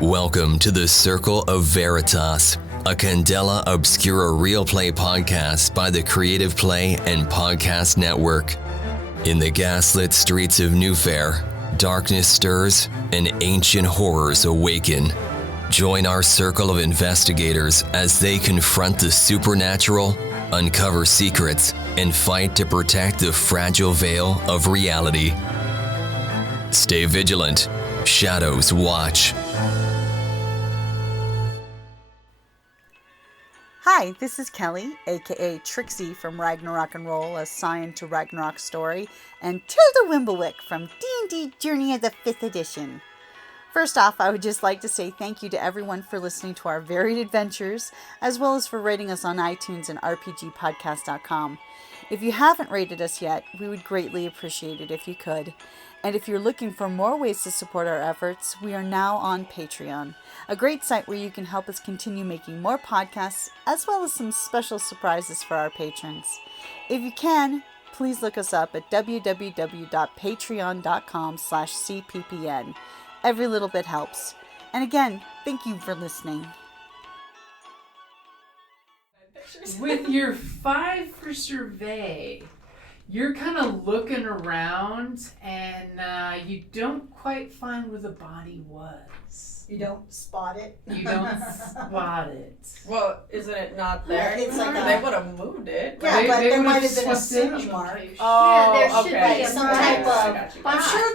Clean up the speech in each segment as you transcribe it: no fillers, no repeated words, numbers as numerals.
Welcome to the Circle of Veritas, a Candela Obscura Realplay podcast by the Creative Play and Podcast Network. In the gaslit streets of Newfaire, darkness stirs and ancient horrors awaken. Join our circle of investigators as they confront the supernatural, uncover secrets, and fight to protect the fragile veil of reality. Stay vigilant. Shadows watch. Hi, this is Kelly, aka Trixie from Ragnarok and Roll, a Scion to Ragnarok story, and Tilda Wimblewick from D&D Journey of the 5th Edition. First off, I would just like to say thank you to everyone for listening to our varied adventures, as well as for rating us on iTunes and rpgpodcast.com. If you haven't rated us yet, we would greatly appreciate it if you could. And if you're looking for more ways to support our efforts, we are now on Patreon, a great site where you can help us continue making more podcasts, as well as some special surprises for our patrons. If you can, please look us up at www.patreon.com/cppn. Every little bit helps. And again, thank you for listening. With your 5 for survey, you're kind of looking around and you don't quite find where the body was. You don't spot it? You don't spot it. Well, isn't it not there? It's like they would have moved it. Yeah, They but there would might have have been a swept in on singe the mark. location. Oh, there should okay. be Some Right. type I of... got you. I'm sure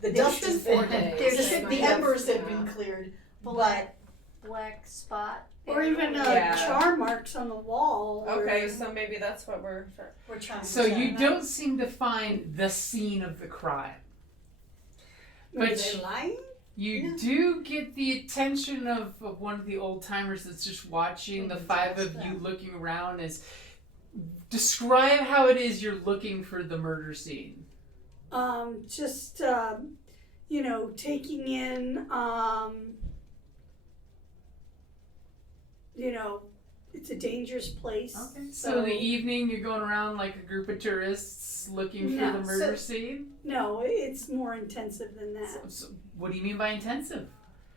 the dust should has be been... 4 days. There There should should the be embers a- have been cleared, but... black spot. Or even Yeah. char marks on the wall. Okay, so maybe that's what we're trying So to... you don't seem to find the scene of the crime. Were But they lying? you do get the attention of one of the old timers that's just watching the 5 of you looking around. Describe how it is you're looking for the murder scene. Just taking in, it's a dangerous place. Okay. So in the evening, you're going around like a group of tourists looking for No, the murder scene? No, it's more intensive than that. So what do you mean by intensive?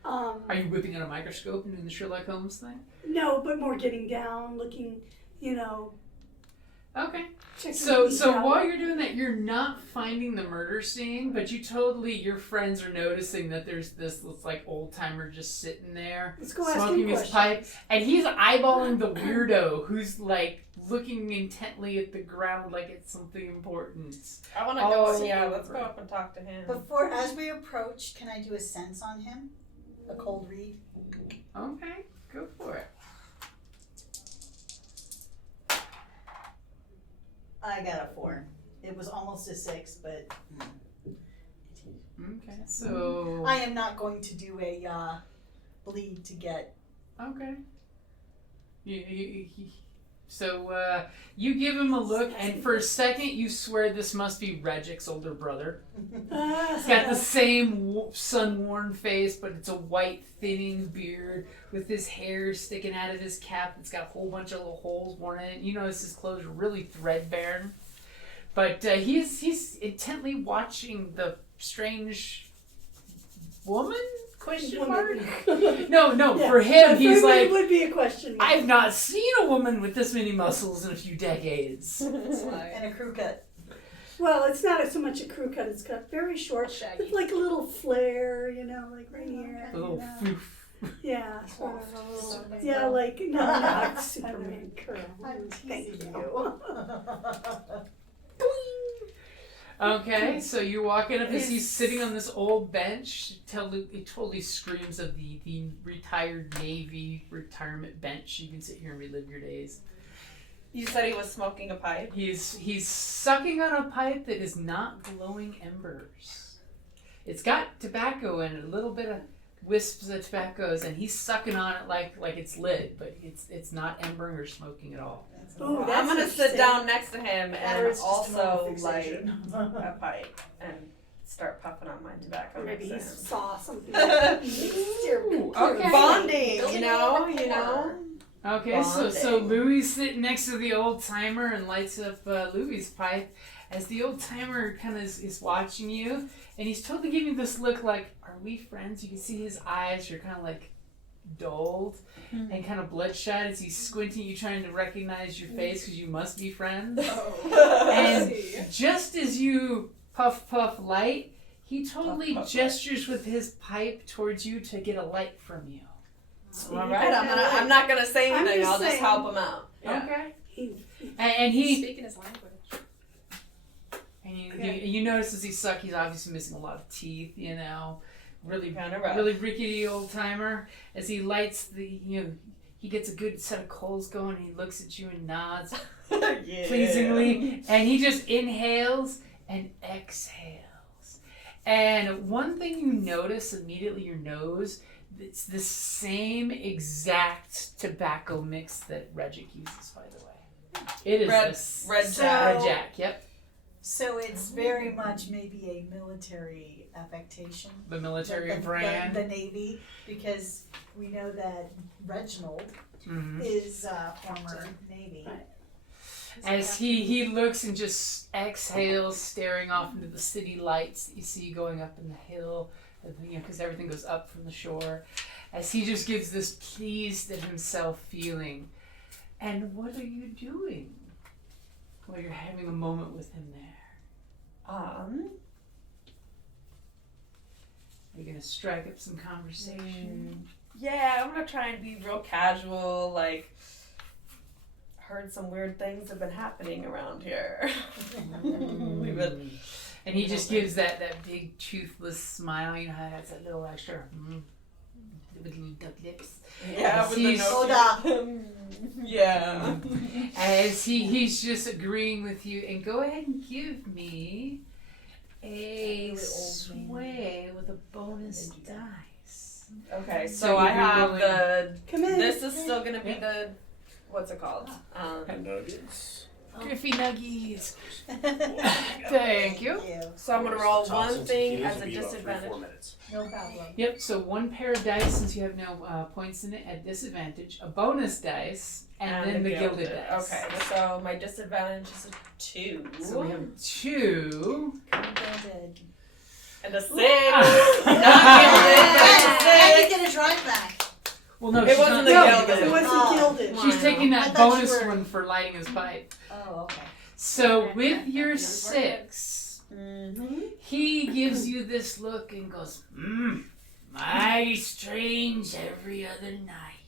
Are you whipping out a microscope and doing the Sherlock Holmes thing? No, but more getting down, looking, Okay. checking So things out. while you're doing that, you're not finding the murder scene, but your friends are noticing that there's this like old timer just sitting there, Let's go ask smoking him his pipe, questions. and he's eyeballing the weirdo who's like looking intently at the ground like it's something important. I want to Oh. go. Yeah, let's go up and talk to him. As we approach, can I do a sense on him? A cold read? Okay, go for it. I got a 4. It was almost a 6, but... Okay, so I am not going to do a bleed to get... okay. So you give him a look, and for a second you swear this must be Regic's older brother. He's got the same sun-worn face, but it's a white, thinning beard with his hair sticking out of his cap. It's got a whole bunch of little holes worn in it. You notice his clothes are really threadbare. But he's intently watching the strange woman? Question mark? No, Yeah. for him, he's it like, would be a question. I've not seen a woman with this many muscles in a few decades. And a crew cut. Well, it's not so much a crew cut. It's got very short, Shaggy. with like a little flare, like right here. A little foof. Yeah, sort of a little. Superman Yeah, curl. like not Superman curl. I'm Thank teasing you. Okay, so you're walking up as he's sitting on this old bench. It totally screams of the retired Navy retirement bench. You can sit here and relive your days. You said he was smoking a pipe. He's sucking on a pipe that is not glowing embers. It's got tobacco in it, a little bit of wisps of tobaccos, and he's sucking on it like it's lit, but it's not embering or smoking at all. Oh, I'm that's gonna sit interesting. down next to him Or and it's just a normal also light fixation. a pipe and start puffing on my tobacco. Maybe he next to him. saw something. Ooh, okay. Bonding, Building you a know. rapport. Okay, so Louis sitting next to the old timer and lights up Louis' pipe as the old timer kind of is watching you, and he's totally giving you this look like, are we friends? You can see his eyes are kind of like dulled and kind of bloodshot as he's squinting you, trying to recognize your face because you must be friends. And just as you puff light, he totally gestures with his pipe towards you to get a light from you. All right, I'm not gonna say anything. I'll just help him out. Yeah. Okay. And he speaking his language. And you notice as he's obviously missing a lot of teeth. You know, really rough. Really rickety old timer. As he lights he gets a good set of coals going. And he looks at you and nods pleasingly, and he just inhales and exhales. And one thing you notice immediately, your nose. It's the same exact tobacco mix that Regic uses, by the way. It is Red Jack. Yep. So it's very much maybe a military affectation. The military brand. The Navy, because we know that Reginald is former Navy. As he looks and just exhales, staring off into the city lights that you see going up in the hill, because everything goes up from the shore, as he just gives this pleased at himself feeling. And what are you doing while you're having a moment with him there? Are you gonna strike up some conversation? Yeah, I'm gonna try and be real casual, like, heard some weird things have been happening around here. And he just gives that big toothless smile. You know how it has that little extra with little duck lips. Yeah, with the nose. Yeah. As he's just agreeing with you, and go ahead and give me a sway with a bonus dice. Okay, so I have this is still gonna be Yep. what's it called? Nuggets. Griffy Nuggies. Thank you. So I'm gonna roll one thing as a disadvantage. No problem. Yep, so one pair of dice, since you have no points in it, at disadvantage. A bonus dice, and then the gilded dice. Okay, so my disadvantage is a 2. So we have 2. Gilded. And a 6. And you get a drive back. Well, no, It she's wasn't not the gilded. It wasn't gilded. She's taking I that thought bonus you were- one for lighting his pipe. Oh, okay. So with your 6, he gives you this look and goes, mighty strange every other night.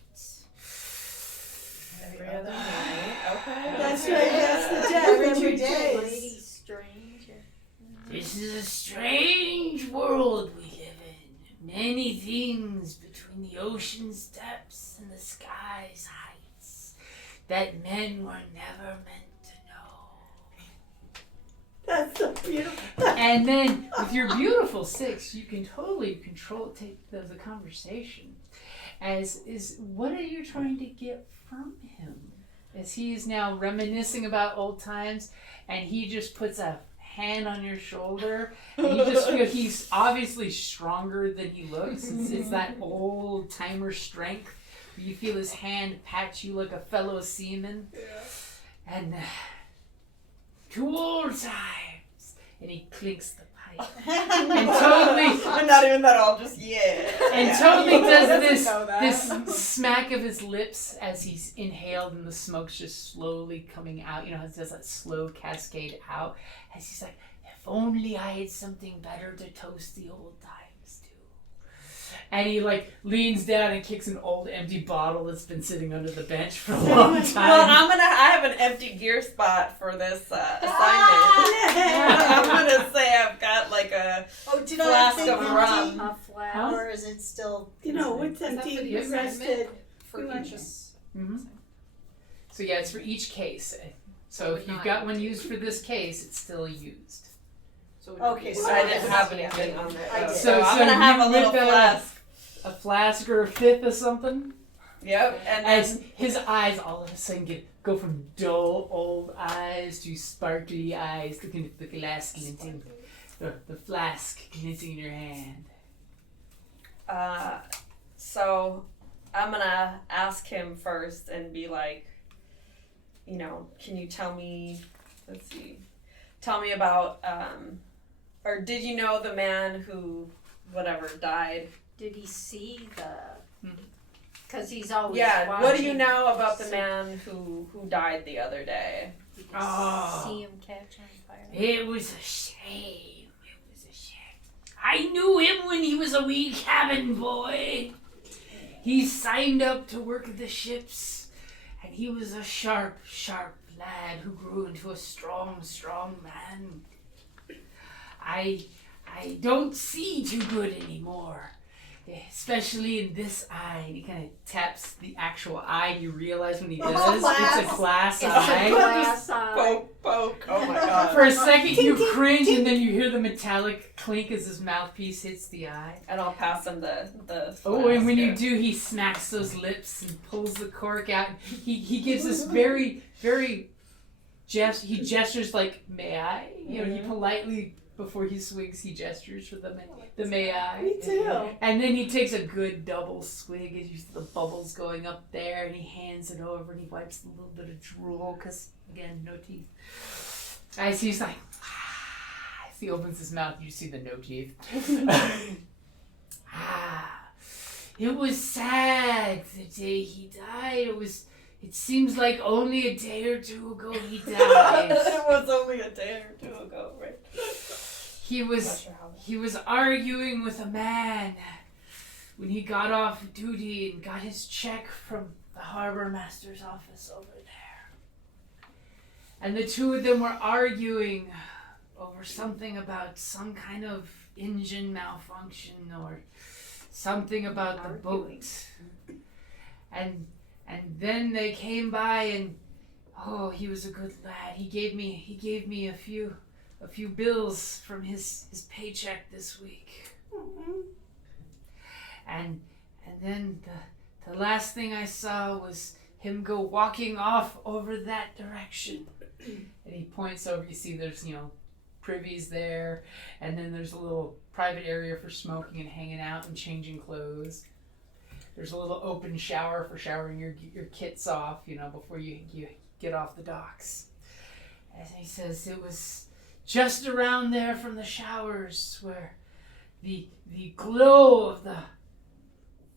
Every other night. Okay. That's right, that's the death every day. Lady stranger. This is a strange world we live in. Many things between the ocean's depths and the sky's heights that men were never meant to know. That's so beautiful. And then with your beautiful 6, you can totally take the conversation. What are you trying to get from him? As he is now reminiscing about old times, and he just puts a hand on your shoulder, and you just feel he's obviously stronger than he looks. It's that old timer strength. You feel his hand pat you like a fellow seaman. And to old times. And he clinks the pipe. And totally, I'm not even that old, just and totally does this smack of his lips as he's inhaled and the smoke's just slowly coming out. You know, it does that slow cascade out. As he's like, if only I had something better to toast the old times to. And he leans down and kicks an old empty bottle that's been sitting under the bench for a long time. Well, I have an empty gear spot for this assignment. I'm gonna say I've got like a flask of rum. A flask. Huh? Or is it still? What's Is that for empty? the assignment? Rested. For You each. Mm-hmm. So yeah, it's for each case. So if you've got one used for this case, it's still used. So Okay, so I didn't have anything on there. I did. So I'm gonna have a little flask. A flask or a fifth of something. Yep, and As then his eyes all of a sudden go from dull old eyes to sparkly eyes, looking at the glass glinting, the flask glinting in your hand. so I'm gonna ask him first and be like, can you tell me? Let's see. Tell me about, or did you know the man who, whatever, died? Did he see the? Because he's always Yeah. watching. What do you know about the man who died the other day? Did you see him catch on fire? It was a shame. I knew him when he was a wee cabin boy. He signed up to work at the ships, and he was a sharp, sharp lad who grew into a strong, strong man. I don't see too good anymore, especially in this eye. And he kind of taps the actual eye, and you realize when he does, it's a glass eye. Glass eye. Poke. Oh my god. For a second, you cringe, and then you hear the metallic clink as his mouthpiece hits the eye. And I'll pass him the Oh, and when you flask. do, he smacks those lips and pulls the cork out. He gives this very, very he gestures like, may I? He politely, before he swings, he gestures for the may I. Me too. And then he takes a good double swig as you see the bubbles going up there, and he hands it over and he wipes a little bit of drool because, again, no teeth. As he's like, as he opens his mouth, you see the no teeth. It was sad the day he died. It seems like only a day or two ago he died. It was only a day or two ago, right? He was arguing with a man when he got off duty and got his check from the harbor master's office over there. And the two of them were arguing over something about some kind of engine malfunction or something about the boat. And then they came by and he was a good lad. He gave me a few bills from his paycheck this week. Mm-hmm. And then the last thing I saw was him go walking off over that direction. And he points over, you see there's, privies there, and then there's a little private area for smoking and hanging out and changing clothes. There's a little open shower for showering your kits off, before you get off the docks. And he says it was just around there from the showers where the glow of the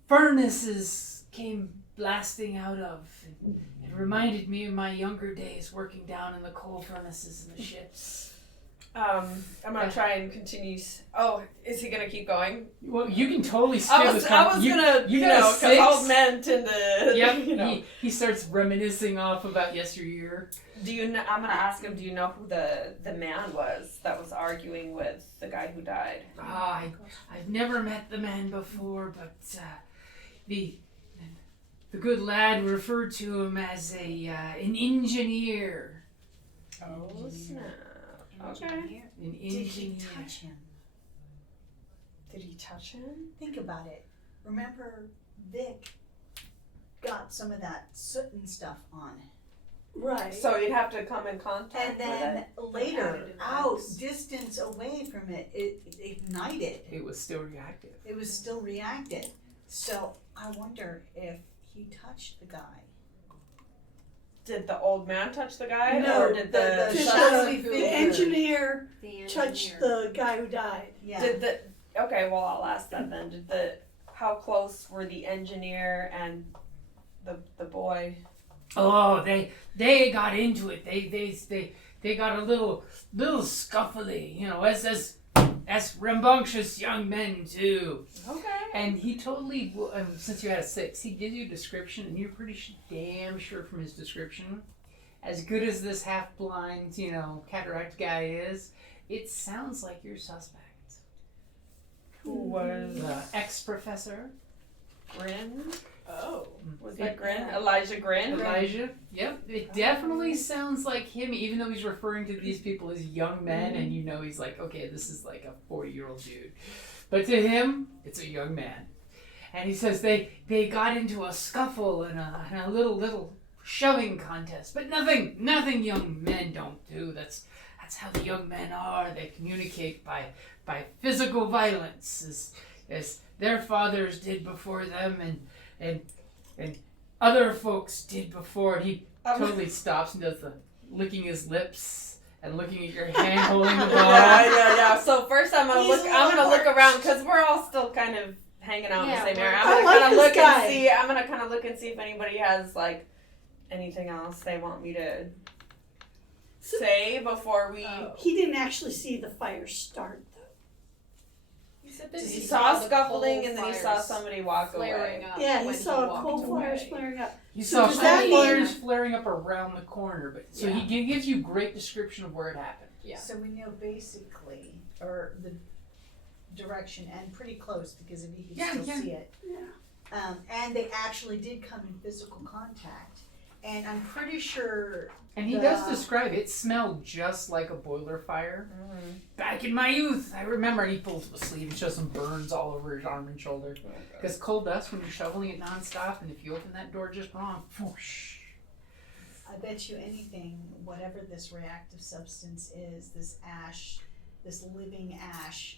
furnaces came blasting out of. It reminded me of my younger days working down in the coal furnaces in the ships. I'm gonna try and continue. Oh, is he gonna keep going? Well, you can totally skip I was gonna, because old men tend to. Yep. He starts reminiscing off about yesteryear. I'm gonna ask him. Do you know who the man was that was arguing with the guy who died? I've never met the man before, but the good lad referred to him as an engineer. Oh snap! Okay. An Did he engineer. touch him? Did he touch him? Think about it. Remember, Vic got some of that soot and stuff on it. Right. So you'd have to come in contact And then with it? later, Additive out, X. distance away from it, it ignited. It was still reactive. It was still reacted. So I wonder if he touched the guy. Did the old man touch the guy? No, or did the the Did shadowy the figure. engineer The touch engineer. the guy who died? Yeah. okay, well I'll ask that then. How close were the engineer and the boy? Oh, they got into it. They got a little scuffly, as rambunctious young men do. Okay. And he totally, since you had a 6, he gives you a description, and you're pretty damn sure from his description, as good as this half-blind, cataract guy is, it sounds like your suspect. Who was Ex-professor. Grin? Oh. Was that Grin? Elijah Grin? Elijah. Yep. It definitely sounds like him, even though he's referring to these people as young men, and he's like, okay, this is like a 40-year-old dude. But to him, it's a young man. And he says they got into a scuffle and a little shoving contest. But nothing young men don't do. That's how the young men are. They communicate by physical violence, as their fathers did before them, and And other folks did before. And he totally stops and does the licking his lips and looking at your hand holding the ball. Yeah. So first I'm gonna look around because we're all still kind of hanging out in the same area. I'm gonna kind of look and see if anybody has like anything else they want me to say before we. He didn't actually see the fire start though. He saw scuffling and then he saw somebody walk away. Yeah, he saw coal fires flaring up. You saw fires flaring up around the corner, but so he gives you great description of where it happened. Yeah. So we know basically, or the direction, and pretty close because if you can still see it. Yeah. And they actually did come in physical contact, and I'm pretty sure. And he does describe it smelled just like a boiler fire. Mm-hmm. Back in my youth, I remember. And he pulls up a sleeve and shows some burns all over his arm and shoulder. Because coal dust when you're shoveling it nonstop, and if you open that door just wrong, whoosh. I bet you anything, whatever this reactive substance is, this ash, this living ash,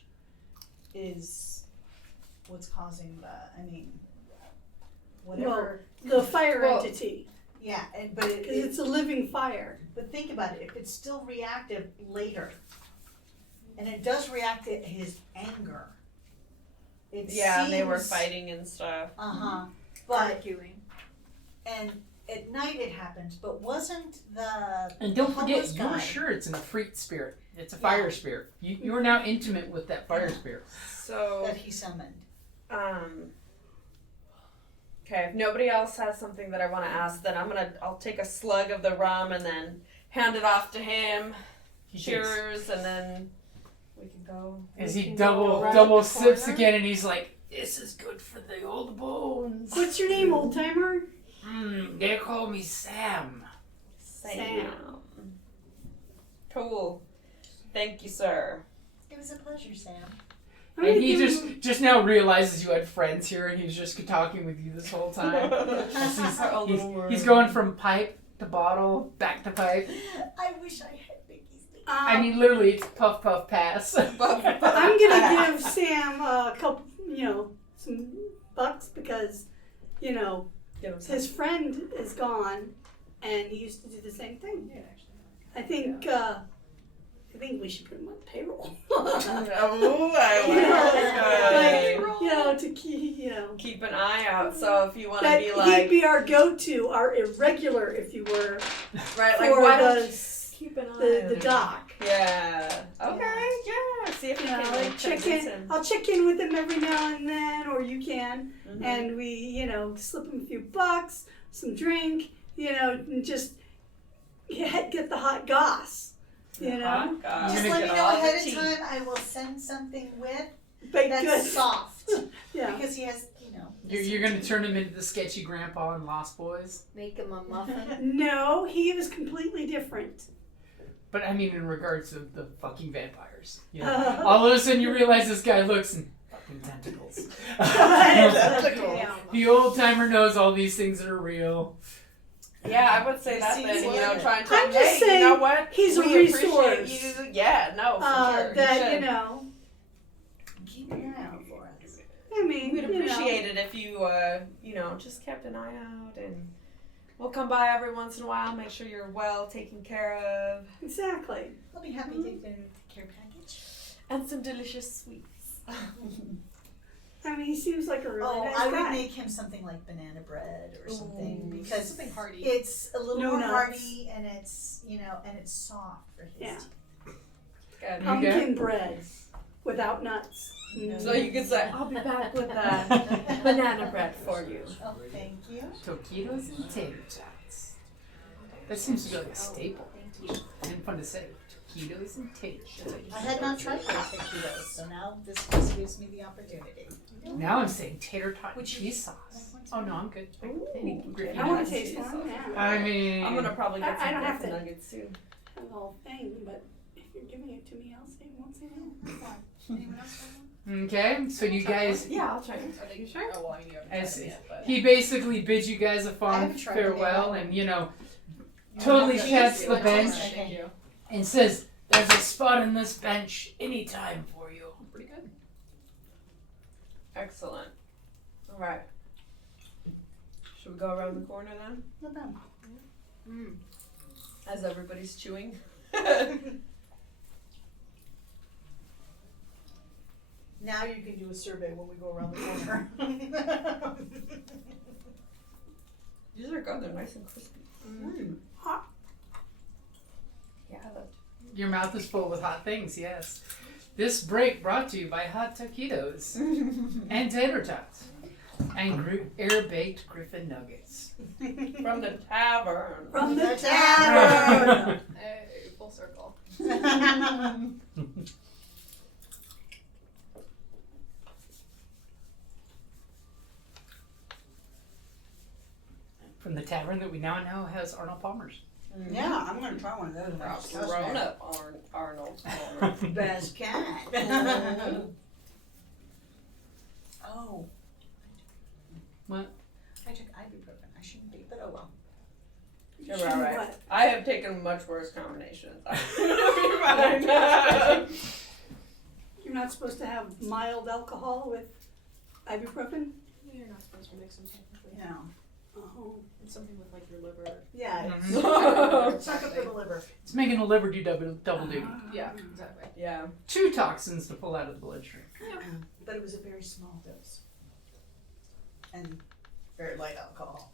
is what's causing whatever. Well, the fire entity. Yeah, but it's a living fire. But think about it, if it's still reactive later, and it does react to his anger. And they were fighting and stuff. But arguing. And at night it happens, but wasn't the and don't forget, you're sure it's an Efreet spirit. It's a fire spirit. You're now intimate with that fire spirit. So that he summoned. Okay, if nobody else has something that I want to ask, then I'll take a slug of the rum and then hand it off to him. Cheers, and then we can go. As he double sips again, and he's like, "This is good for the old bones." What's your name, old timer? They call me Sam. Sam. Cool. Thank you, sir. It was a pleasure, Sam. And he just now realizes you had friends here, and he's just talking with you this whole time. he's going from pipe to bottle, back to pipe. I wish I had Vicky's name. I mean, literally, it's puff, puff, pass. I'm gonna give Sam a couple, some bucks because, his friend is gone, and he used to do the same thing. I think we should put him on payroll. To keep an eye out. So if you want to be like, he'd be our go-to, our irregular, if you were, right? For keep an eye the dock. Yeah. Okay. Yeah. See if you can check in. I'll check in with him every now and then, or you can, and we, slip him a few bucks, some drink, and just get the hot goss. Just let me know ahead of time. I will send something with that's soft. Because he has, You're going to turn him into the sketchy grandpa in Lost Boys? Make him a muffin? No, he was completely different. But I mean in regards to the fucking vampires. All of a sudden you realize this guy looks and fucking tentacles. The old timer knows all these things that are real. Yeah, I would say that then, try and tell I'm just saying, you know what? He's a resource. You. Yeah, no, for sure. That, keep an eye out for us. I mean, we'd appreciate it if you, just kept an eye out, and we'll come by every once in a while, make sure you're well taken care of. Exactly. I'll be happy to take the care package. And some delicious sweets. I mean, he seems like a really nice I guy. would make him something like banana bread or something because something hearty. It's a little more nuts. hearty and it's and it's soft for his teeth. Good. Pumpkin bread without nuts. So you could say, I'll be back with banana bread for you. Oh, thank you. Taquitos and tater tots. That seems to be like a staple. And fun to say. Taquitos and tater tots. I had not tried those taquitos, so now this just gives me the opportunity. Now I'm saying tater tot with cheese sauce. Oh no, I'm good. I want to taste one. Yeah. I mean, I'm gonna probably get I don't some have to nuggets too. The whole thing, but if you're giving it to me, I'll say won't say no. Anyone else want one? Okay, so you guys. Yeah, I'll try it. Are you sure? Oh, well, I mean, you haven't As tried it yet, but... he basically bids you guys a I fond haven't tried it farewell, yet. and totally pats the bench and says, "There's a spot on this bench anytime for you." Pretty good. Excellent. All right. Should we go around the corner then? No problem. As everybody's chewing. Now you can do a survey when we go around the corner. These are good. They're nice and crispy. Hot. Yeah, I love. Your mouth is full with hot things, yes. This break brought to you by hot taquitos and tater tots and air-baked griffin nuggets. From the tavern. From the tavern. Hey, full circle. From the tavern that we now know has Arnold Palmer's. Yeah, I'm gonna try one of those. Grown up Arnold Palmer. Best cat. Oh. What? I took ibuprofen. I shouldn't be, but oh well. You're Shouldn't right. what? I have taken much worse combinations. Fine. You're not supposed to have mild alcohol with ibuprofen? You're not supposed to mix them technically. Yeah. Oh. It's something with like your liver. Yeah. Mhm. It's not good for the liver. It's making the liver do double duty. Yeah, exactly. Yeah. 2 toxins to pull out of the bloodstream. But it was a very small dose. And very light alcohol.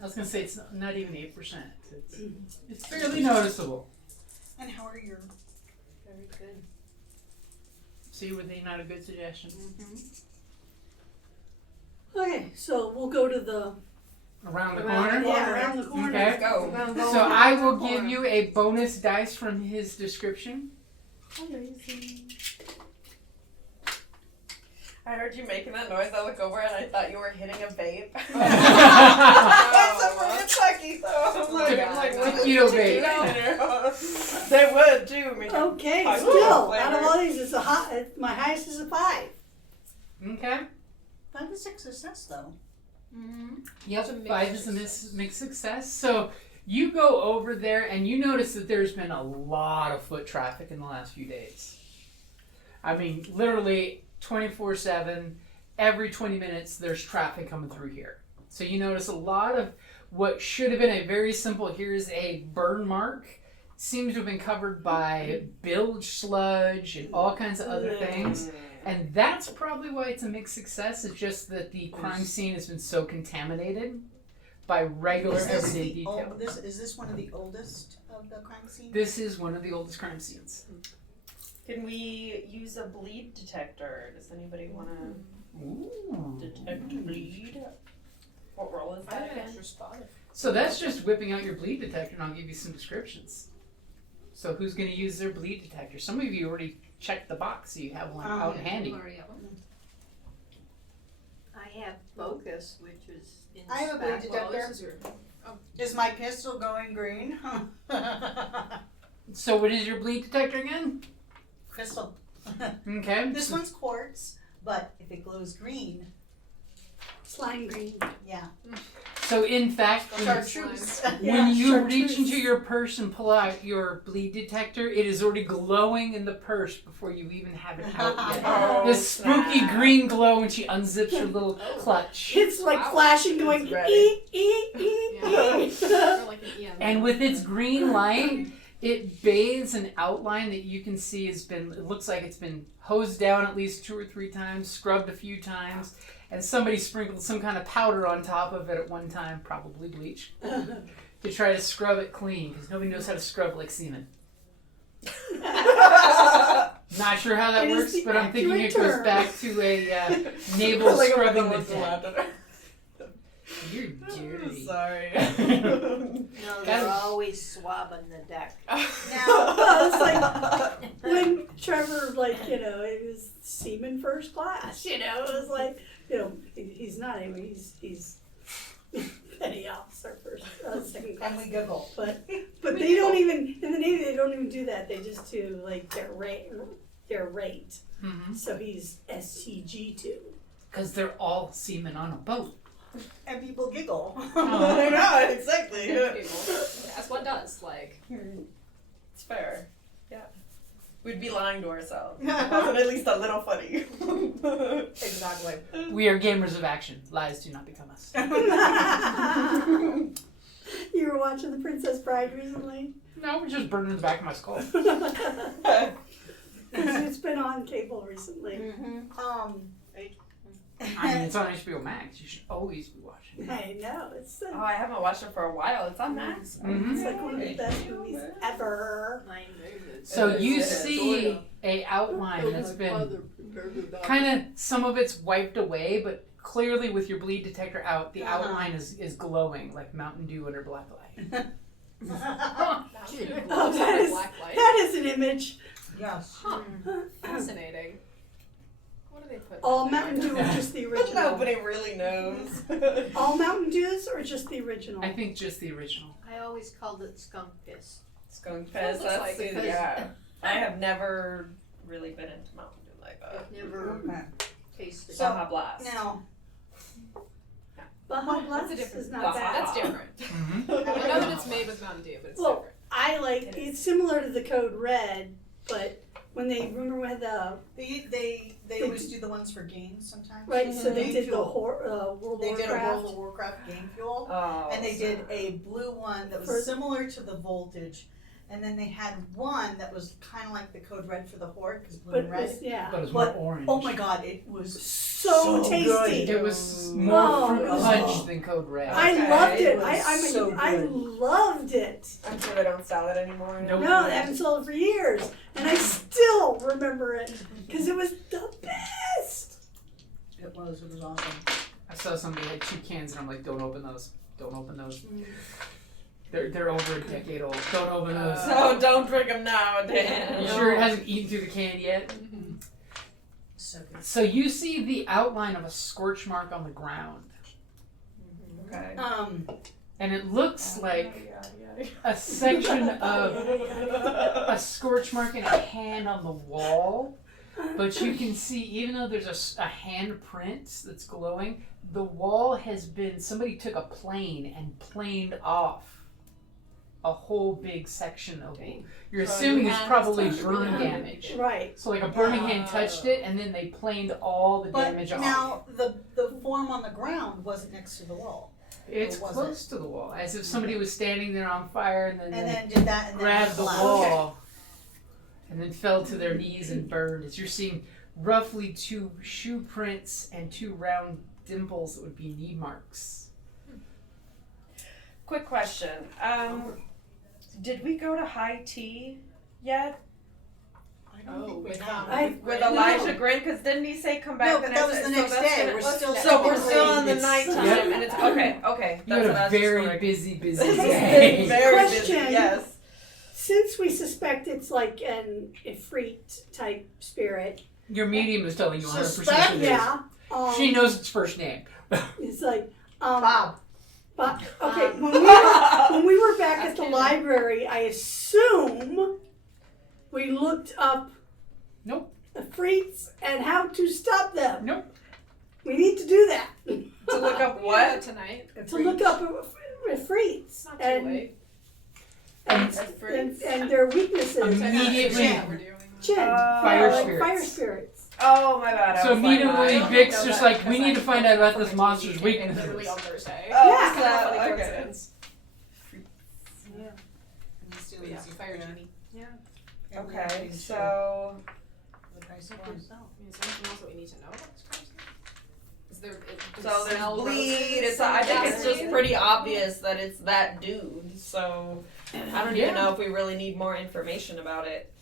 I was gonna say it's not even 8%. It's fairly noticeable. And how are your... Very good. See, were they not a good suggestion? Okay, so we'll go to the Around the Around corner? the yeah, around the corner. Okay. Let's go. So I will give you a bonus dice from his description. I heard you making that noise. I look over and I thought you were hitting a vape. Oh. I'm from Kentucky, so I'm like, what Taquito the vape. taquito? They would too. Make a Okay, taquito still, flavor. out of all these, it's a hot, my highest is a 5. Okay. 5 to 6 success though. Mm-hmm. Yep, It's a mixed 5 is a success. mixed success. So you go over there and you notice that there's been a lot of foot traffic in the last few days. I mean, literally 24/7, every 20 minutes there's traffic coming through here. So you notice a lot of what should have been a very simple, here's a burn mark, seems to have been covered by bilge sludge and all kinds of other things. And that's probably why it's a mixed success. It's just that the crime scene has been so contaminated by regular Is this everyday the detail. is this one of the oldest of the crime scenes? This is one of the oldest crime scenes. Can we use a bleed detector? Does anybody want to Ooh. detect bleed? What role is I that have an again? extra spot. So that's just whipping out your bleed detector, and I'll give you some descriptions. So who's going to use their bleed detector? Some of you already checked the box, so you have one out handy. Already have one. I have focus, which is in I have a bleed back. detector. Well, this is your. Is my pistol going green? So what is your bleed detector again? Crystal. Okay. This one's quartz, but if it glows green, Slime green. yeah. So in fact, Chartreuse. when you reach chartreuse. into your purse and pull out your bleed detector, it is already glowing in the purse before you even have it out yet. Oh, This spooky snap. green glow when she unzips her little clutch. It's like Wow. flashing, going It's ready. Yeah. ee. Or like an EM. And with its green light, it bathes an outline that you can see has been, it looks like it's been hosed down at least 2 or 3 times, scrubbed a few times, and somebody sprinkled some kind of powder on top of it at one time, probably bleach, to try to scrub it clean, because nobody knows how to scrub like semen. Not sure how that It is works, the but I'm thinking it accurate goes term. back to a naval Like, scrubbing I'm the the deck. You're dirty. Sorry. No, they're always swabbing the deck. It's like when Trevor, it was seaman first class, it was like, he's not anyway, he's petty officer first, second class. And we giggle. But they don't even, in the Navy, they don't even do that. They just do, their rate. Mm-hmm. So he's STG2. Because they're all seamen on a boat. And people giggle. I know, exactly. As one does, like. It's fair. Yeah. We'd be lying to ourselves. It wasn't at least a little funny. Exactly. We are gamers of action. Lies do not become us. You were watching The Princess Bride recently? No, we're just burning the back of my skull. It's been on cable recently. I mean, it's on HBO Max. You should always be watching it. I know. It's I haven't watched it for a while. It's on Max. Mm-hmm. like one of the best movies ever. So you see a outline that's been kind of, some of it's wiped away, but clearly with your bleed detector out, the outline is glowing like Mountain Dew under black light. Oh, that is an image. Yes. Fascinating. What do they put? All Mountain Dew or just the original? Nobody really knows. All Mountain Dews or just the original? I think just the original. I always called it skunk piss. Skunk piss. Looks like it. Yeah. I have never really been into Mountain Dew like that. Never tasted Baja Blast. Now, Baja Blast That's a different. is not bad. That's different. Mm-hmm. I know that it's made with Mountain Dew, but it's Well, different. I like it's similar to the Code Red, but when they remember when the They always do the ones for games sometimes. right, so they Game did the fuel. World They did a Warcraft. World of Warcraft game fuel, Oh, and they did a blue one that was For- similar to the Voltage, and then they had one that was kind of like the Code Red for the Horde, because blue But and it red. was, yeah, But it was more But, orange. oh my god, it was so tasty. good. It was more fruit punch than Code Red. I Okay. loved it. It was I so mean, I good. loved it. I'm sure they don't sell it anymore. Nope. No, they haven't sold it for years, and I still remember it because it was the best. It was awesome. I saw somebody had 2 cans and I'm like, don't open those. Don't open those. They're over a decade old. Don't open those. So don't drink them now, Dan. You sure it hasn't eaten through the can yet? So good. So you see the outline of a scorch mark on the ground. Okay. And it looks like a section of a scorch mark and a hand on the wall. But you can see, even though there's a hand print that's glowing, the wall has been, somebody took a plane and planed off a whole big section of it. You're assuming it's probably burn damage. Right. So like a burning hand touched it and then they planed all the But damage off. now the form on the ground wasn't next to the wall. It's was close to the wall, as if somebody was standing there on fire and then And they then did that and then grabbed the collapsed. wall and then fell to their knees and burned. As you're seeing roughly 2 shoe prints and 2 round dimples that would be knee marks. Quick question. Did we go to high tea yet? I don't think we have. With Elijah Grin? Because didn't he say come back No, the but next that was the next that's day. gonna- We're still So we're still on the It's- nighttime, Yep. and it's okay. You That's what I had a was very just busy wondering. day. It's been very busy. Question. Yes. Since we suspect it's like an Ifrit type spirit, Your medium is telling you 100% Suspect? it is. yeah, She knows its first name. it's like Bob. But okay, when we were back at the library, I assume we looked up Nope. Ifrits and how to stop them. Nope. We need to do that. To look up Yeah, what? tonight? To look up Ifrits Not too and, late. and their weaknesses. Immediately. Yeah, we're doing. Jinn. Fire like spirits. Fire spirits. Oh my bad. So I was like, immediately I- Vic's know just that like, we because need to I find heard out about from this a monster's TV came in literally weaknesses. on Thursday. Oh, Yeah. is that Funny okay? coincidence. Yeah. But yeah, fire genie. Okay, so The price of one cell. I mean, is there anything else that we need to know about this person? Is there? Does so it there's smell bleed. roses It's I think and it's just gasoline? pretty obvious that it's that dude. So I don't even know if we really need more information about it.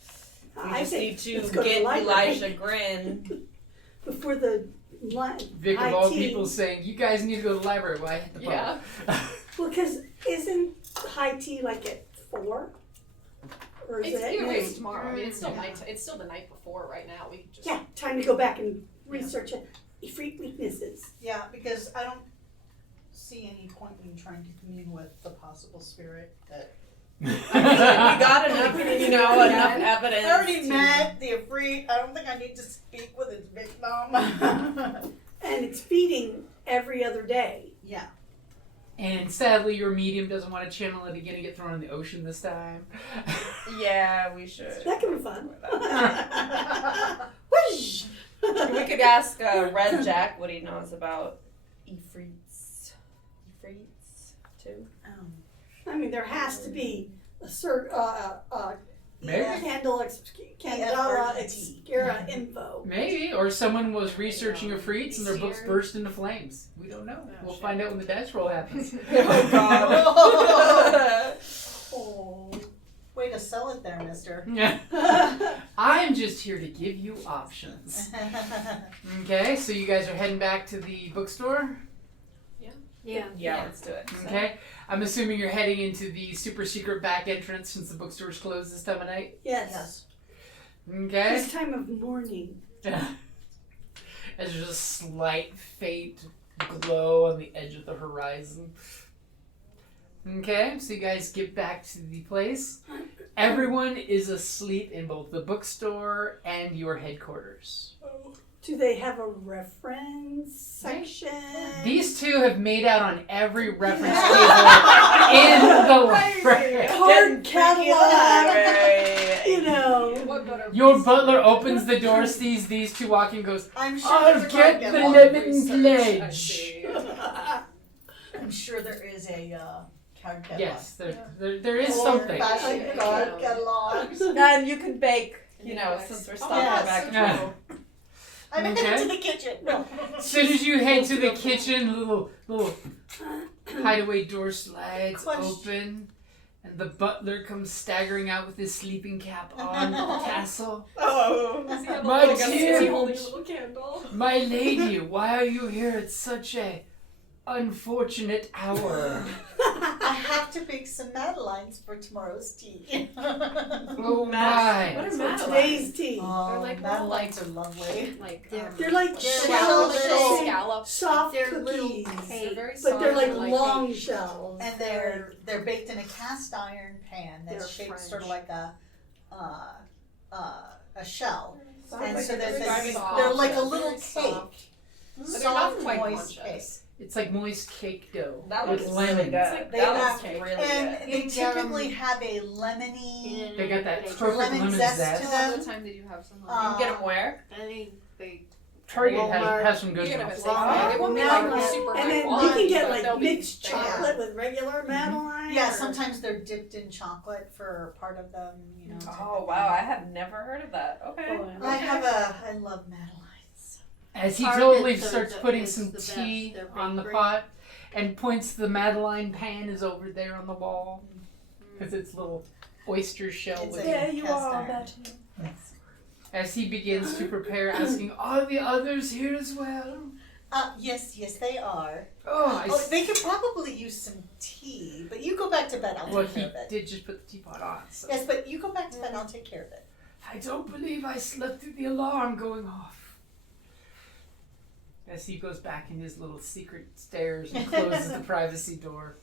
We I just need think to let's go to get the library Elijah Grin. before the Vic of all IT. people saying, you guys need to go to the library. Why? Hit the phone. Yeah. Well, because isn't high tea like at 4? Or is It's it? either way, it's tomorrow. I mean, it's still night. It's still the night before. Right now, we just. Yeah, time to go back and research it. Ifrit weaknesses. Yeah, because I don't see any point in trying to commune with the possible spirit that. We got enough, enough evidence. I already to- met the Ifrit. I don't think I need to speak with its victim. And it's feeding every other day. Yeah. And sadly, your medium doesn't want to channel it again and get thrown in the ocean this time. Yeah, we should. That could be fun. Whoosh! We could ask Red Jack what he knows about Ifrits. Ifrits, too? I mean, there has to be a Maybe. Candela Obscura info. Maybe, or someone was researching Ifrits and their books burst into flames. We don't know. We'll find out when the dice roll happens. Oh, God. Oh, way to sell it there, mister. I'm just here to give you options. Okay, so you guys are heading back to the bookstore? Yeah, let's do it. Okay. I'm assuming you're heading into the super secret back entrance since the bookstore's closed this time of night? Yes. Okay. This time of morning. As there's a slight faint glow on the edge of the horizon. Okay, so you guys get back to the place. Everyone is asleep in both the bookstore and your headquarters. Do they have a reference section? These two have made out on every reference table in the library. Card catalog. You know. Your butler opens the door, sees these two walking, and goes, I'm sure I'll there's a get card the catalog. lemon pledge. I'm sure there is a card catalog. Yes, there is something. Old-fashioned card catalogs. And you can bake, since we're stopping back and forth. I'm headed to the kitchen. No. As soon as you head to the kitchen, little hideaway door slides open, and the butler comes staggering out with his sleeping cap on, tassel. Oh, My dear, holding a little candle. my lady, why are you here at such a unfortunate hour? I have to bake some madeleines for tomorrow's tea. Oh my! What are So madeleines? today's tea. Oh, like madeleines are lovely. Like, They're like shells, shells, scallops. soft They're little cookies, They're very but they're soft like and long cake. shells. And they're baked in a cast iron pan that's They're shaped French. sort of like a shell. And so They're very they're soft. like a Very little soft. cake. But they're not Soft, quite moist cake. lunches. It's like moist cake dough That with looks lemon. really good. They That have- looks really And good. they You get 'em typically have a lemony. They got that They- perfect lemon lemon zest zest. to All them. the time they do have some. You can get them where? Any big Target Walmart. has some good You get them ones. at Safeway. They won't be like super And high then you quality, can get but like they'll be mixed there. chocolate with regular Madeline. Yeah, or- sometimes they're dipped in chocolate for part of them, type Oh, of wow. thing. I have never heard of that. Okay. I love madeleines. As he Target totally says starts that putting it's some the best. tea They're on the bakery. pot and points the Madeline pan is over there on the wall because it's little oyster shell It's with a- There you Cast are, iron. Betty. As he begins to prepare, asking, are the others here as well? Yes, they are. Oh, They could probably use some tea, but you go back to bed. I'll well, take he care of it. did just put the teapot on. So. Yes, but you go back to bed. I'll take care of it. I don't believe I slept through the alarm going off. As he goes back in his little secret stairs and closes the privacy door.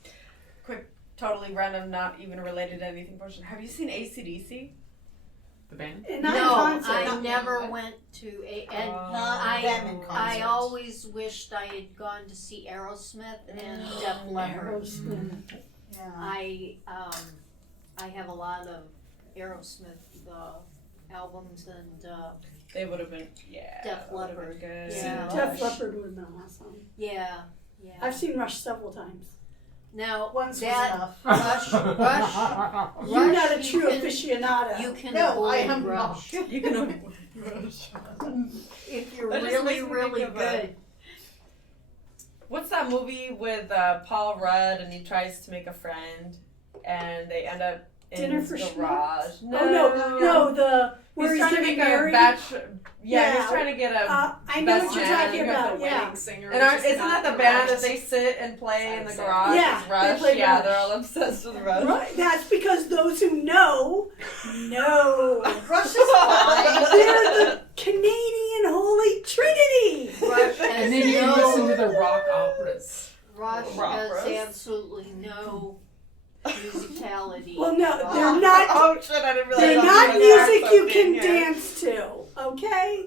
Totally random, not even related to anything. Portion. Have you seen AC/DC? The band? Not no, in concert. I never went to a and Not them in concert. I always wished I had gone to see Aerosmith and Def Leppard. Yeah. I have a lot of Aerosmith albums and They would have been, Def that would've been Leppard. good. Yeah. Def Leppard would have been awesome. yeah. I've seen Rush several times. Now Once that was enough. Rush, You're not a you true can- aficionado. you can No, avoid I am Rush not. You can. if you're That just really makes me really think of good. What's that movie with Paul Rudd and he tries to make a friend and they end up in Dinner his for garage? No, where he's he's trying to getting make a married. Yeah, he's Yeah. trying to get a. I know best what you're man. talking You got about. the Yeah. wedding singer. And which is isn't not that the the band Rush. that they sit and play in the Sounds garage? Yeah, It's they Rush. play Yeah, Rush. they're all obsessed with Rush. Right, that's because those who know. Rush is fine. They're the Canadian Holy Trinity. Rush has And then you can listen to the rock operas. Rush Rock has Bros. absolutely no musicality. Well, no, they're not. Oh shit! I didn't realize. They're I was not doing that music you something can here. dance to. Okay,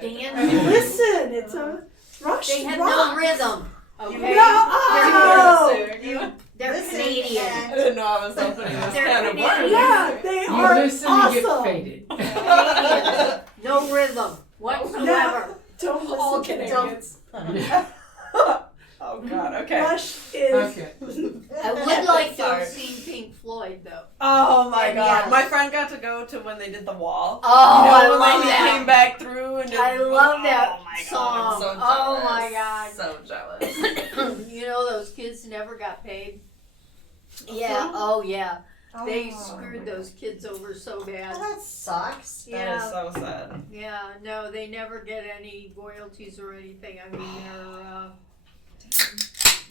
Dance. listen, it's a Rush. They have rock. no rhythm. Okay. No, oh, You They're Listen, Canadian. I didn't know I was opening this They're can of Canadian. worms. Yeah, they You are listen awesome. and get faded. Canadian. No rhythm whatsoever. Don't listen All to them. Canadians. Oh God. Okay. Rush is. Okay. I would like to Sorry. have seen Pink Floyd though. Oh my And God. yes. My friend got to go to when they did the wall. Oh, You know, I when love he that. came back through and just, I love that oh my song. God, I'm so Oh my jealous. God. So jealous. You know those kids never got paid? Yeah, oh yeah. They Oh, screwed those kids over so bad. Well, that sucks. That Yeah, is so sad. yeah, no, they never get any royalties or anything. I mean, they're,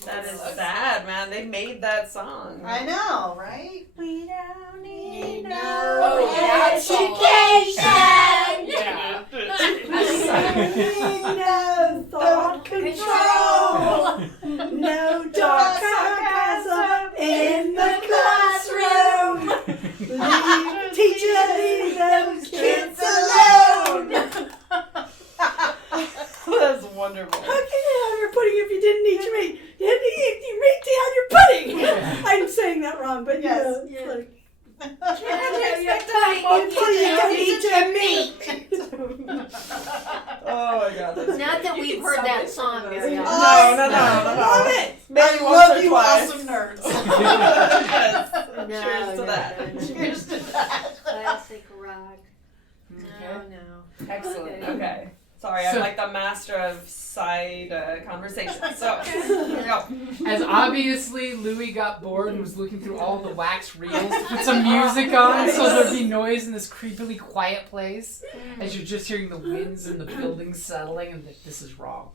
That is sad, man. They made that song. I know, right? We don't need no Oh, yeah, that's all. education! Yeah. no thought control. No dark sarcasm in the classroom. Teacher, leave those kids alone. That's wonderful. How can you have your pudding if you didn't eat your meat? You had to eat your meat to have your pudding. I'm saying that wrong, but Yes. you know, Yeah. it's like, Until you don't eat your meat. Oh my God. That's Not that we've heard that song very No, often. no. Love it. Maybe I once love or you, twice. awesome nerds. Yes. No, Cheers to no, that. no, no. Cheers to that. Classic rock. No, Okay. no. Excellent. Okay. Okay. Sorry, So- I'm like the master of side conversation. So, here we go. As obviously Louis got bored and was looking through all the wax reels to put some music on so there'd be noise in this creepily quiet place as you're just hearing the winds and the buildings settling and that this is wrong.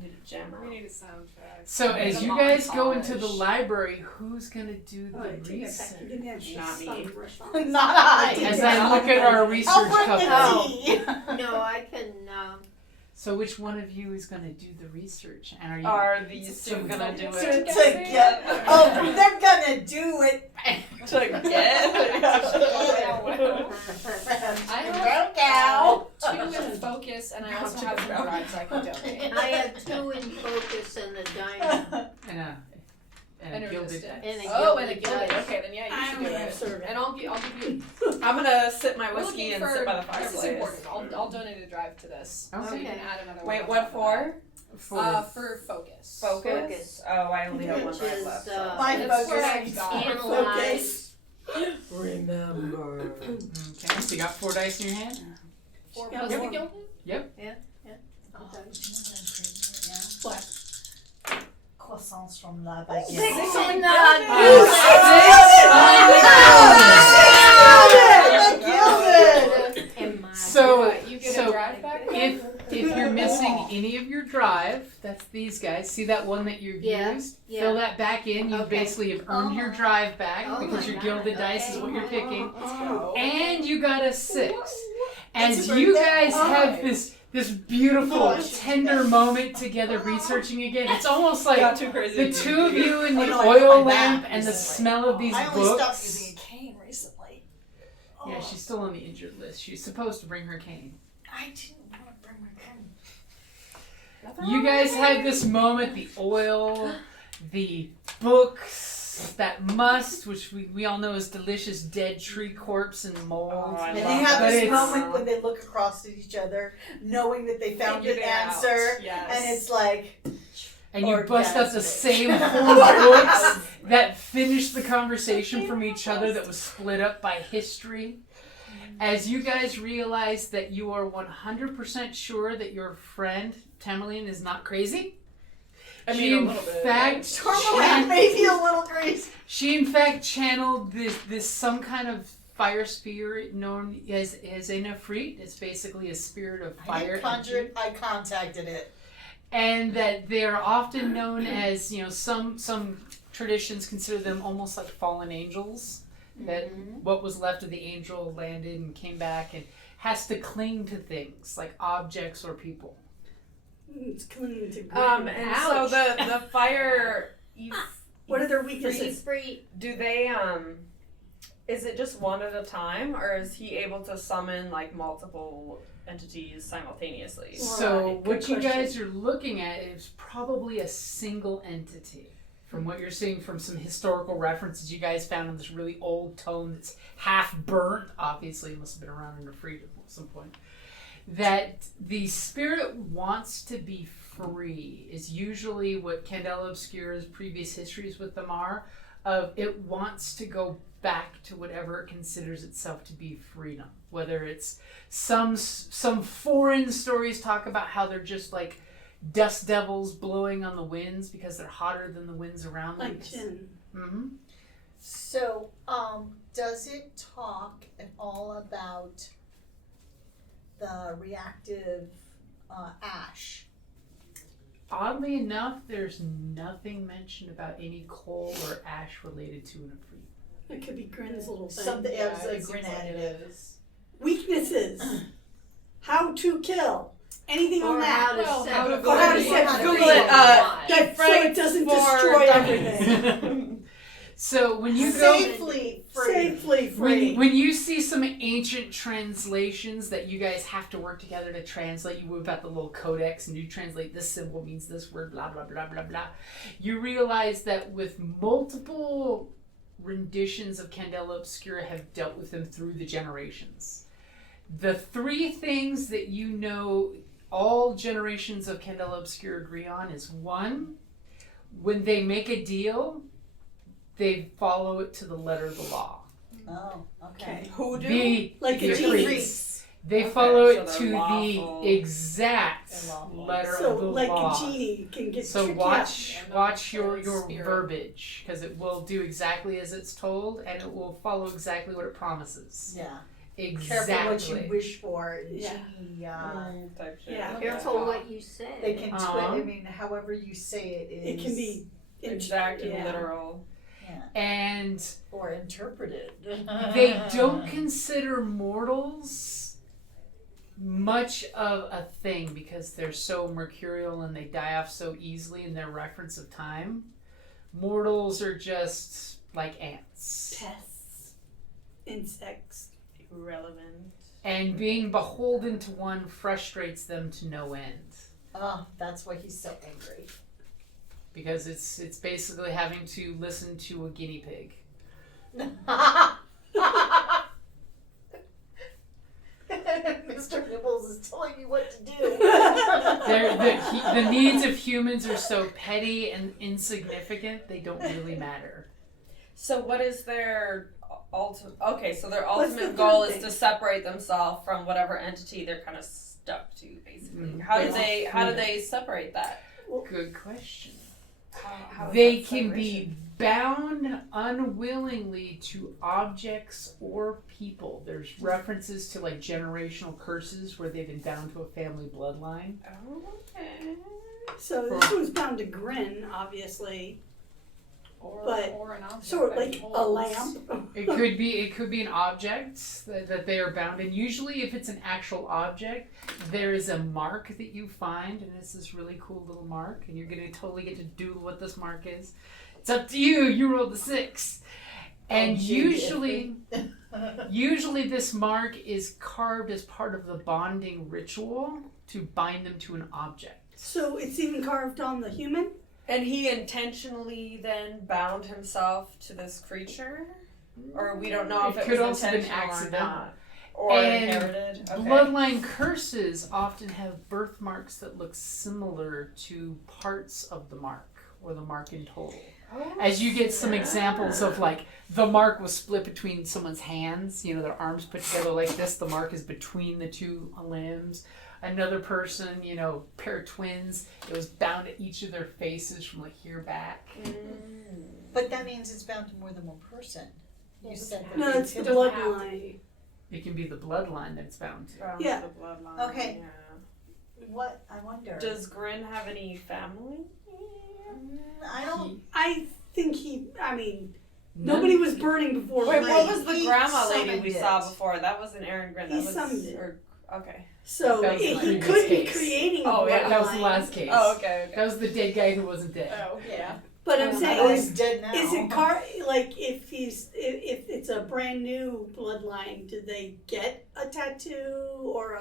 Need a jammer. We need a soundtrack. So Need as a you guys go montage. into the library, who's gonna do Oh, the I take that back. You research? didn't have Not me. sun. Not I. As I look at our research I'll bring the couple. tea. No, I can, So which one of you is gonna do the research? And are you Are these two gonna do it To get. Oh, they're gonna do it. I Brown cow. have 2 in focus, and I also have some drives I can donate. I have 2 in focus and a diamond. and a gilded resistance. And a Oh, and a gilded gilded. dice. Okay, then yeah, you should do it. And I'll give you. I'm gonna sip my We're whiskey looking and for. sit by the This is fireplace. important. I'll donate a drive to this, so Okay. you can add another. Wait, one what on top for? of that. For focus. Focus? Oh, I only have one Which drive is, left. So. My That's what I focus. got. Analyze. Remember. Okay, so you got 4 dice in your hand? 4 Yeah, plus yep. the gilded. Croissants from La Baguette. Six on You So, You get so a drive back. if you're missing any of your drive, that's these guys. See that one that you've Yeah, used? yeah. Fill that back in. You Okay. basically have earned your drive back Oh because my your God, gilded dice is okay. what you're picking. Oh. And you got a 6. And It's you birthday. guys have Alright. this beautiful, Oh, tender moment together researching again. It's almost like Got too crazy. the 2 of you in Oh, the no, I oil got my lamp back and the recently. smell of these I only stopped books. using a cane recently. Yeah, she's still on the injured list. She's supposed to bring her cane. I didn't want to bring my cane. You guys had this moment, the oil, the books, that must, which we all know is delicious dead tree corpse and mold. Oh, I And they love have But this it's- moment when they look across at each other, knowing that they found Figured an it out. answer, Yes. and it's like, And you bust out the orgasmic. same 4 books that finished the conversation from each other that was split up by history. As you guys realize that you are 100% sure that your friend, Tamerlane, is not crazy. I She mean, a in little bit. fact Tourmaline may be a little crazy. She in fact channeled this some kind of fire spirit known as a Nefrit. It's basically a spirit of I fire. didn't conjure it, I contacted it. And that they are often known as, some traditions consider them almost like fallen angels. That what was left of the angel landed and came back and has to cling to things like objects or people. It's clinging to And so the fire, what are their weaknesses? do they is it just one at a time, or is he able to summon like multiple entities simultaneously? So Right, what good you question. guys are looking at is probably a single entity. From what you're seeing from some historical references you guys found in this really old tome that's half burnt, obviously it must have been around under freedom at some point, that the spirit wants to be free is usually what Candela Obscura's previous histories with them are, of it wants to go back to whatever it considers itself to be freedom. Whether it's some foreign stories talk about how they're just like dust devils blowing on the winds because they're hotter than the winds around them. Like Jin. Mm-hmm. So, does it talk at all about the reactive ash? Oddly enough, there's nothing mentioned about any coal or ash related to an Ifrit. It could be Grin's little thing. Something Yeah, else, it a seems grin like it additive. is. Weaknesses. How to kill. Anything on Or that? how to Well, set how to free. Or how to set How to free. free Google it, That, so Ifrit it doesn't for destroy dummies. everything. So when you go... Safely free. Safely free. When you see some ancient translations that you guys have to work together to translate, you whip out the little codex and you translate this symbol means this word, blah, blah, blah, blah, blah. You realize that with multiple renditions of Candela Obscura have dealt with them through the generations. The three things that you know all generations of Candela Obscura agree on is one, when they make a deal, they follow it to the letter of the law. Oh, okay. Who do? Like the a Ifrits. Freaks. They Okay, follow so it they're to lawful. the exact They're lawful. letter So, of the like law. a genie can get So tricked watch Yeah, watch no, your it's spirit. verbiage, because it will do exactly as it's told, and it will follow exactly what it promises. Yeah. Exactly. Careful what you wish for. Yeah. Genie, Type shit. Yeah. Careful what you say. they can Uh-huh. I mean, however you say it is. It can be Exact and yeah. literal. Yeah. And Or interpreted. they don't consider mortals much of a thing because they're so mercurial and they die off so easily in their reference of time. Mortals are just like ants. pests, insects. Irrelevant. And being beholden to one frustrates them to no end. Oh, that's why he's so angry. Because it's basically having to listen to a guinea pig. Mr. Nibbles is telling you what to do. The needs of humans are so petty and insignificant, they don't really matter. So what is their ultimate? Okay, so their What's the ultimate goal third is thing? to separate themselves from whatever entity they're kind of stuck to, basically. Mm. How do Yeah. they separate that? Good question. How is They that can separation? be bound unwillingly to objects or people. There's references to like generational curses where they've been bound to a family bloodline. Oh, okay. So this one's bound to Grin, obviously. But or an object Sort of that like he a holds. lamp. It could be an object that they are bound in. Usually if it's an actual object, there is a mark that you find, and it's this really cool little mark, and you're gonna totally get to doodle what this mark is. It's up to you. You rolled the 6. And Oh, usually this mark is carved as part of the bonding ritual to bind them to an object. So it's even carved on the human? And he intentionally then bound himself to this creature? Or we don't know if It it could was also been intentional or accidental. not. Or And inherited. Okay. Bloodline curses often have birthmarks that look similar to parts of the mark or the mark in total. As you get some examples of like the mark was split between someone's hands, you know, their arms put together like this, the mark is between the two limbs. Another person, you know, pair of twins, it was bound to each of their faces from like here back. But that means it's bound to more than one person. You said that. No, it's the Doesn't have to bloodline. It can be the bloodline that it's bound to. From Yeah. the bloodline. Okay. Yeah. What? I wonder. Does Grin have any family? I don't. I think nobody was burning before Wait, Grin. what was the He grandma lady summoned we it. saw before? That wasn't Aaron Grin. That He was summoned it. Okay. So That was the he previous could be case. creating a Oh, yeah, bloodline. That was the last case. Oh, okay. That was the dead guy who wasn't dead. Oh, Yeah. But I'm Oh, saying, he's dead now. is it like if it's a brand new bloodline, do they get a tattoo or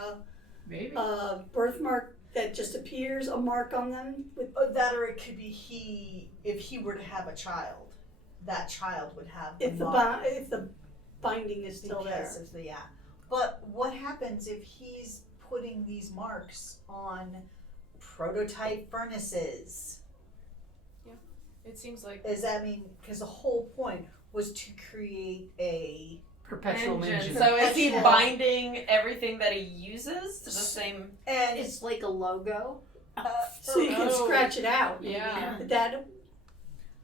Maybe. a birthmark that just appears, a mark on them with That, or it could be if he were to have a child, that child would have the if mark. if the binding is still there. Because of the, yeah. But what happens if he's putting these marks on prototype furnaces? It seems like Does that mean, because the whole point was to create a Perpetual engine. So is he Perpetual. binding everything that he uses to the same? and It's like a logo. So you can scratch it out. Yeah. That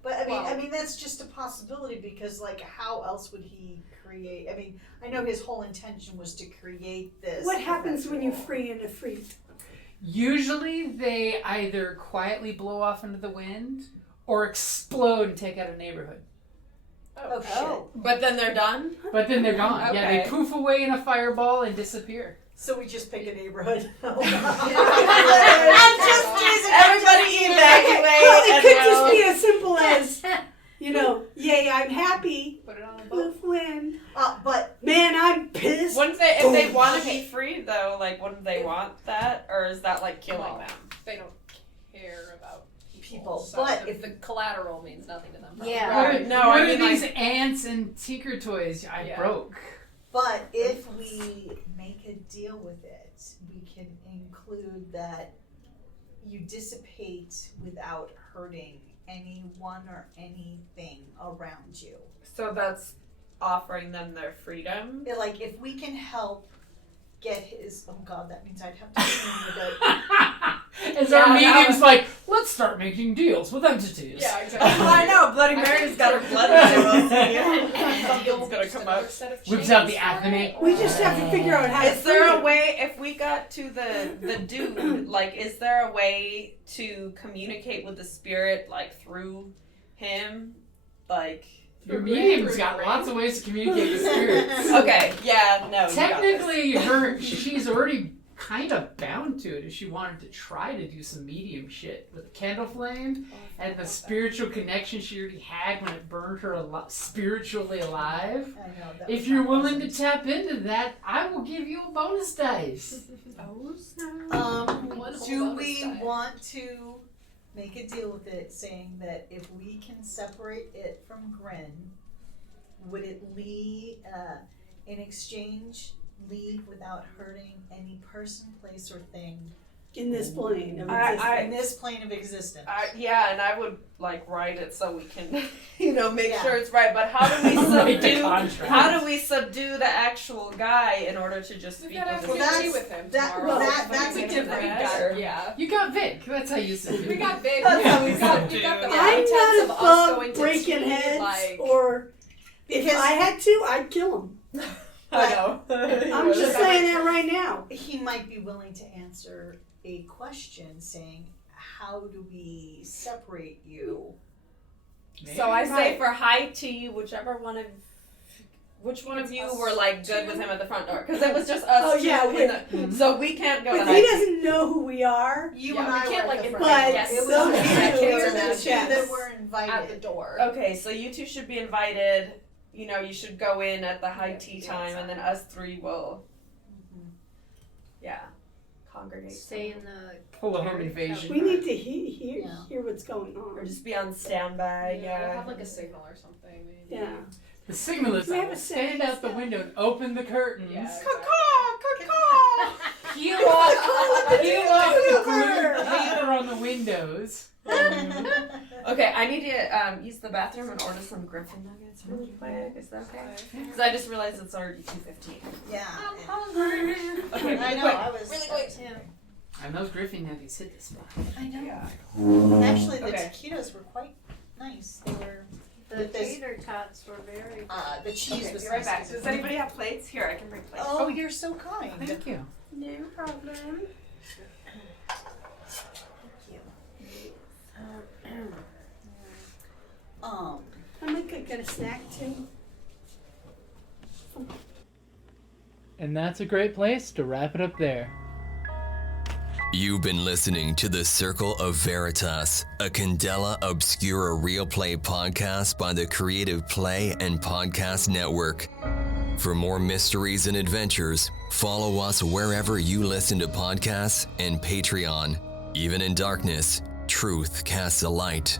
but I Well- mean that's just a possibility, because like how else would he create? I mean, I know his whole intention was to create this. what happens when you perpetual- free in a freeze? Usually they either quietly blow off into the wind or explode and take out a neighborhood. Oh shit. But then they're done. But then they're gone. Yeah, they Okay. poof away in a fireball and disappear. So we just pick a neighborhood. Everybody evacuate. Well, it and could we'll- just be as simple as, yay, I'm happy. put it on a boat. Poof wind. But Man, I'm pissed. Wouldn't they, if they want to be free though, like wouldn't they want that, or is that like killing Well, them? They don't care about people, so but if the collateral means nothing to them. Yeah. Right. No, what I are mean these like, ants and tinker toys I Yeah. broke? But if we make a deal with it, we can include that you dissipate without hurting anyone or anything around you. so that's offering them their freedom. Like if we can help get his, oh god, that means I'd have to remember that. As Yeah, our that medium's was- like, let's start making deals with entities. Yeah, exactly. I know, Bloody Mary's got her blood in there. Something's gonna come out. Whips out the Athame. We just have to figure out how to Is there free a it. way, if we got to the dude, like, is there a way to communicate with the spirit, like, through him? Like, Your medium's got lots of ways to communicate with spirits. okay, yeah, no. you got Technically, she's already kind of bound to it if she wanted to try to do some medium shit with a candle flame and the spiritual connection she already had when it burned her spiritually alive. I know, that If was you're not willing to pleasant. tap into that, I will give you a bonus dice. One Do whole we bonus die. want to make a deal with it, saying that if we can separate it from Grin, would it leave, in exchange, leave without hurting any person, place, or thing in this plane of I- existence. in this plane of existence? yeah, and I would, like, write it so we can, make Yeah. sure it's right, but how do we Write the subdue, contract. how do we subdue the actual guy in order to just We've speak got to with have Well, tea that's- with him that- tomorrow. well, that's We a can different have matter. Yeah. You got Vic. That's how you say We it. got big. That's how we we got subdue. the I'm I'm pretense not of us going above to breaking tea, heads, like, or if Because- I had to, I'd kill him. I know. I'm just saying that right now. He might be willing to answer a question saying, how do we separate you? So I say Right. for high tea, which one of you were like good with him at the front door? Because it was just us Oh, two. yeah, So we can't go to But high he tea. doesn't know who we are. You Yeah, and we I can't, were like, at the invite front. guests. It was Those we two were are the the two guests. that were invited. at the door. Okay, so you two should be invited. You should go in at the high tea time, and then us three will, congregate. Stay in the Full of home invasion. We need to hear Yeah. hear what's going on. Or just be on standby. We'll Yeah. have like a signal or something. Maybe. Yeah. The signal is We have I will a stand saying out the window and open the curtains. Yeah. Peel off the Over. glued paper on the windows. Okay, I need to use the bathroom and order some Griffin nuggets really quick. Is that okay? Because I just realized it's already 2:15. Yeah. Okay, I know, quick. I was. Really quick. And those Griffin nuggies hit the spot. I know. Actually, the Okay. taquitos were quite nice. They were, the With this- tater tots were very. the cheese Okay, was be right nice. back. Does anybody have plates? Here, I can bring plates. Oh, you're so kind. Thank you. No problem. I might get a snack too. And that's a great place to wrap it up there. You've been listening to the Circle of Veritas, a Candela Obscura Real Play podcast by the Creative Play and Podcast Network. For more mysteries and adventures, follow us wherever you listen to podcasts and Patreon. Even in darkness, truth casts a light.